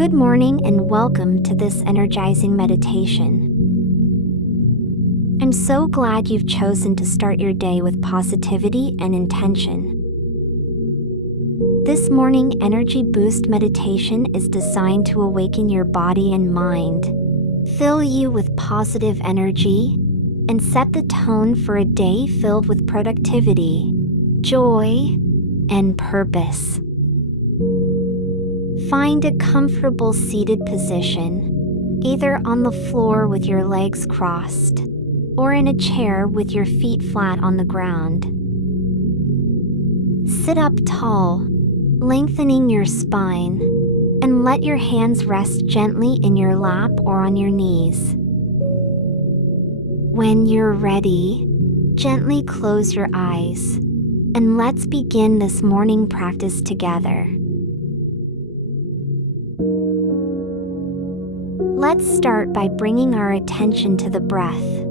Good morning and welcome to this energizing meditation. I'm so glad you've chosen to start your day with positivity and intention. This morning energy boost meditation is designed to awaken your body and mind, fill you with positive energy, and set the tone for a day filled with productivity, joy, and purpose. Find a comfortable seated position, either on the floor with your legs crossed, or in a chair with your feet flat on the ground. Sit up tall, lengthening your spine, and let your hands rest gently in your lap or on your knees. When you're ready, gently close your eyes, and let's begin this morning practice together. Let's start by bringing our attention to the breath.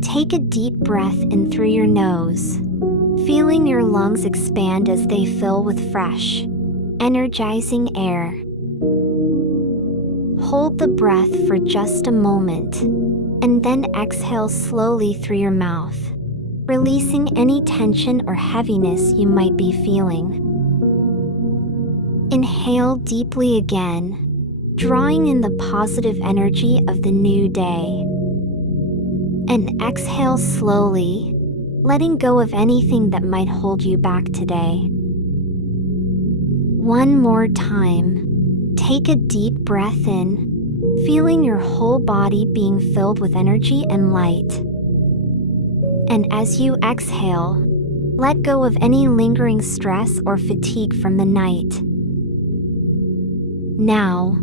Take a deep breath in through your nose, feeling your lungs expand as they fill with fresh, energizing air. Hold the breath for just a moment, and then exhale slowly through your mouth, releasing any tension or heaviness you might be feeling. Inhale deeply again, drawing in the positive energy of the new day. And exhale slowly, letting go of anything that might hold you back today. One more time, take a deep breath in, feeling your whole body being filled with energy and light. And as you exhale, let go of any lingering stress or fatigue from the night. Now,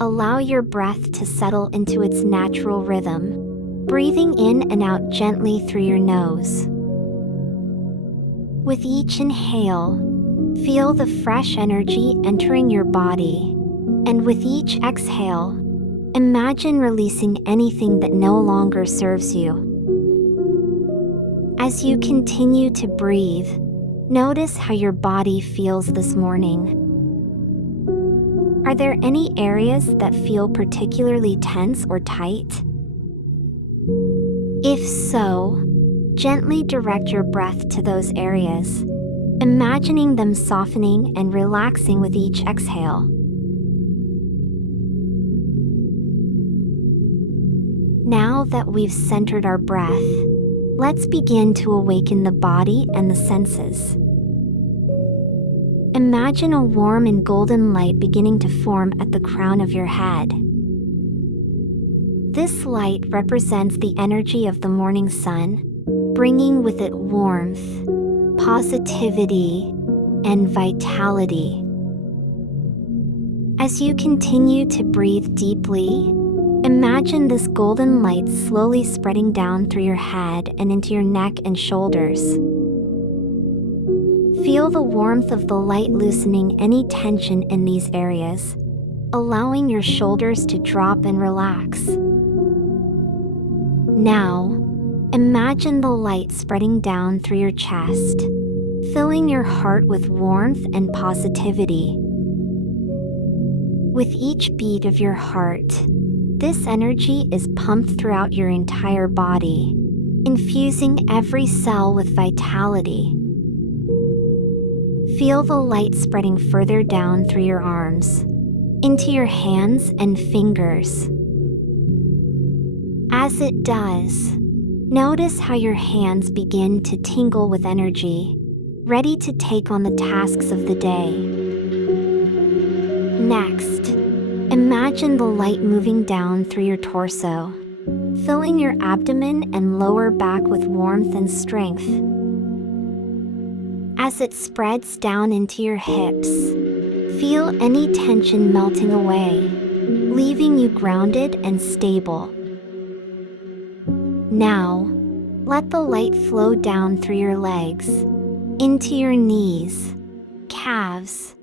allow your breath to settle into its natural rhythm, breathing in and out gently through your nose. With each inhale, feel the fresh energy entering your body, and with each exhale, imagine releasing anything that no longer serves you. As you continue to breathe, notice how your body feels this morning. Are there any areas that feel particularly tense or tight? If so, gently direct your breath to those areas, imagining them softening and relaxing with each exhale. Now that we've centered our breath, let's begin to awaken the body and the senses. Imagine a warm and golden light beginning to form at the crown of your head. This light represents the energy of the morning sun, bringing with it warmth, positivity, and vitality. As you continue to breathe deeply, imagine this golden light slowly spreading down through your head and into your neck and shoulders. Feel the warmth of the light loosening any tension in these areas, allowing your shoulders to drop and relax. Now, imagine the light spreading down through your chest, filling your heart with warmth and positivity. With each beat of your heart, this energy is pumped throughout your entire body, infusing every cell with vitality. Feel the light spreading further down through your arms, into your hands and fingers. As it does, notice how your hands begin to tingle with energy, ready to take on the tasks of the day. Next, imagine the light moving down through your torso, filling your abdomen and lower back with warmth and strength. As it spreads down into your hips, feel any tension melting away, leaving you grounded and stable. Now, let the light flow down through your legs, into your knees, calves,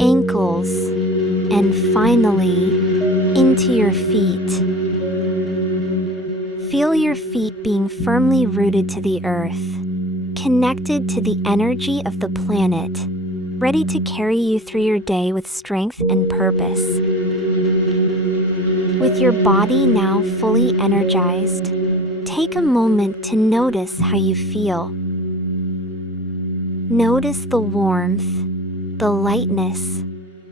ankles, and finally, into your feet. Feel your feet being firmly rooted to the earth, connected to the energy of the planet, ready to carry you through your day with strength and purpose. With your body now fully energized, take a moment to notice how you feel. Notice the warmth, the lightness,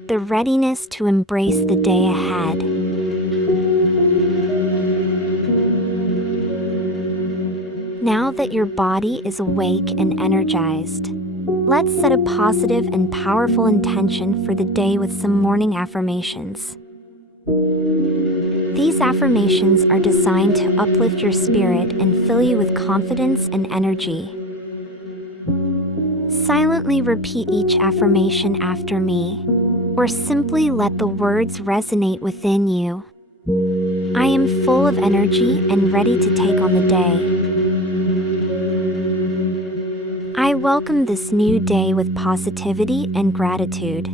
the readiness to embrace the day ahead. Now that your body is awake and energized, let's set a positive and powerful intention for the day with some morning affirmations. These affirmations are designed to uplift your spirit and fill you with confidence and energy. Silently repeat each affirmation after me, or simply let the words resonate within you. I am full of energy and ready to take on the day. I welcome this new day with positivity and gratitude.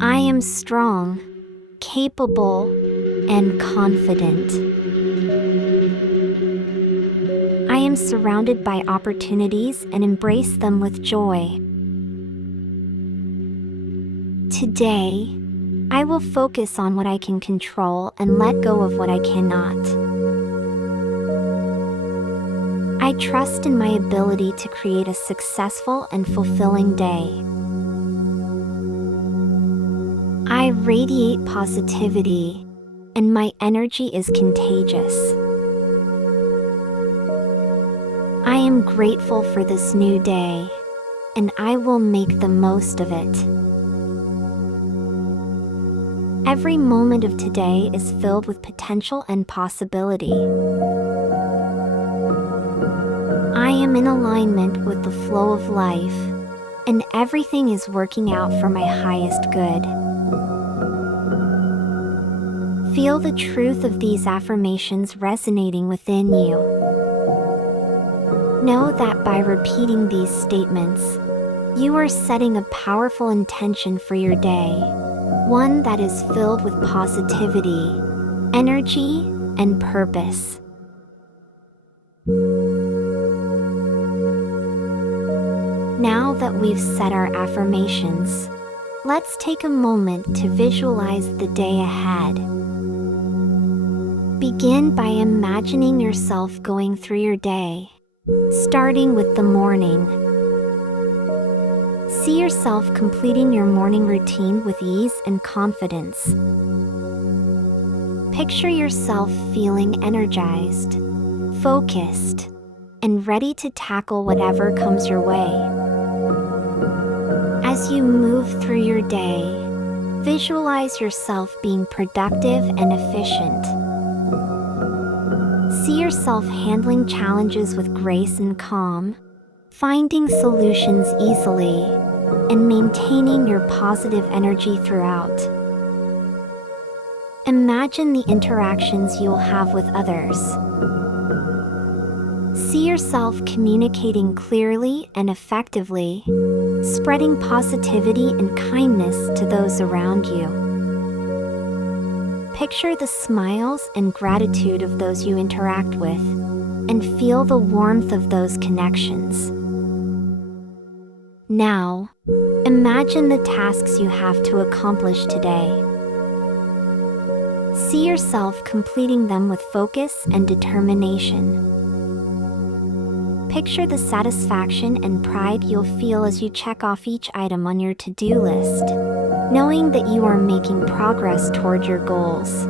I am strong, capable, and confident. I am surrounded by opportunities and embrace them with joy. Today, I will focus on what I can control and let go of what I cannot. I trust in my ability to create a successful and fulfilling day. I radiate positivity, and my energy is contagious. I am grateful for this new day, and I will make the most of it. Every moment of today is filled with potential and possibility. I am in alignment with the flow of life, and everything is working out for my highest good. Feel the truth of these affirmations resonating within you. Know that by repeating these statements, you are setting a powerful intention for your day, one that is filled with positivity, energy, and purpose. Now that we've said our affirmations, let's take a moment to visualize the day ahead. Begin by imagining yourself going through your day, starting with the morning. See yourself completing your morning routine with ease and confidence. Picture yourself feeling energized, focused, and ready to tackle whatever comes your way. As you move through your day, visualize yourself being productive and efficient. See yourself handling challenges with grace and calm, finding solutions easily, and maintaining your positive energy throughout. Imagine the interactions you'll have with others. See yourself communicating clearly and effectively, spreading positivity and kindness to those around you. Picture the smiles and gratitude of those you interact with, and feel the warmth of those connections. Now, imagine the tasks you have to accomplish today. See yourself completing them with focus and determination. Picture the satisfaction and pride you'll feel as you check off each item on your to-do list, knowing that you are making progress toward your goals.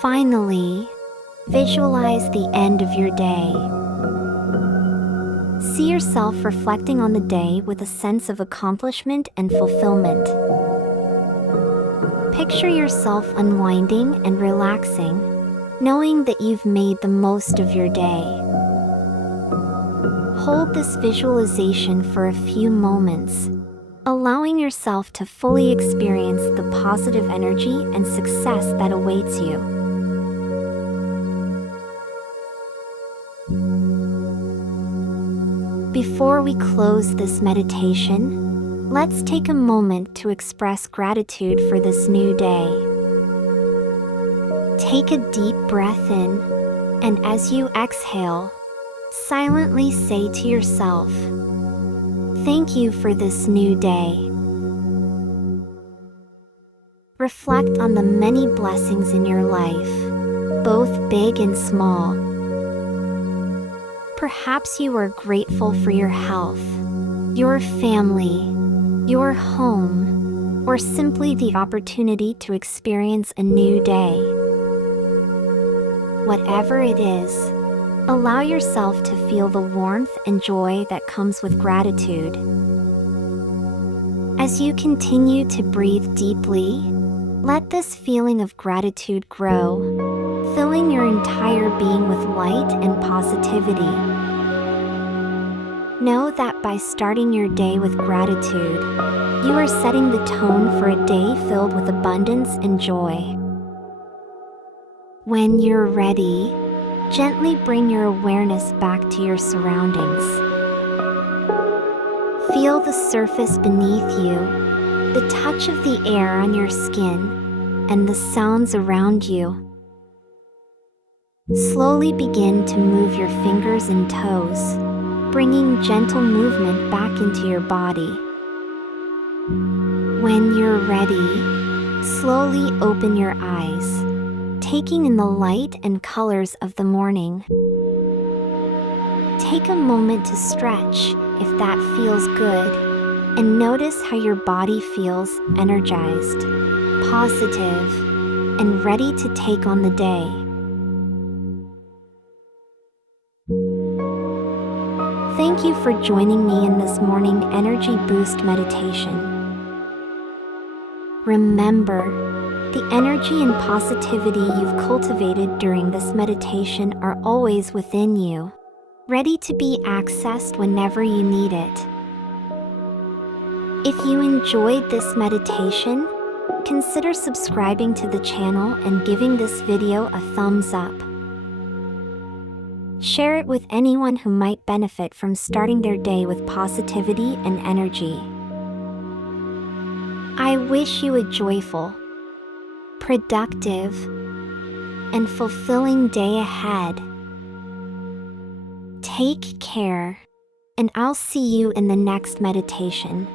Finally, visualize the end of your day. See yourself reflecting on the day with a sense of accomplishment and fulfillment. Picture yourself unwinding and relaxing, knowing that you've made the most of your day. Hold this visualization for a few moments, allowing yourself to fully experience the positive energy and success that awaits you. Before we close this meditation, let's take a moment to express gratitude for this new day. Take a deep breath in, and as you exhale, Silently say to yourself, "Thank you for this new day." Reflect on the many blessings in your life, both big and small. Perhaps you are grateful for your health, your family, your home, or simply the opportunity to experience a new day. Whatever it is, allow yourself to feel the warmth and joy that comes with gratitude. As you continue to breathe deeply, let this feeling of gratitude grow, filling your entire being with light and positivity. Know that by starting your day with gratitude, you are setting the tone for a day filled with abundance and joy. When you're ready, gently bring your awareness back to your surroundings. Feel the surface beneath you, the touch of the air on your skin, and the sounds around you. Slowly begin to move your fingers and toes, bringing gentle movement back into your body. When you're ready, slowly open your eyes, taking in the light and colors of the morning. Take a moment to stretch if that feels good, and notice how your body feels energized, positive, and ready to take on the day. Thank you for joining me in this morning energy boost meditation. Remember, the energy and positivity you've cultivated during this meditation are always within you, ready to be accessed whenever you need it. If you enjoyed this meditation, consider subscribing to the channel and giving this video a thumbs up. Share it with anyone who might benefit from starting their day with positivity and energy. I wish you a joyful, productive, and fulfilling day ahead. Take care, and I'll see you in the next meditation.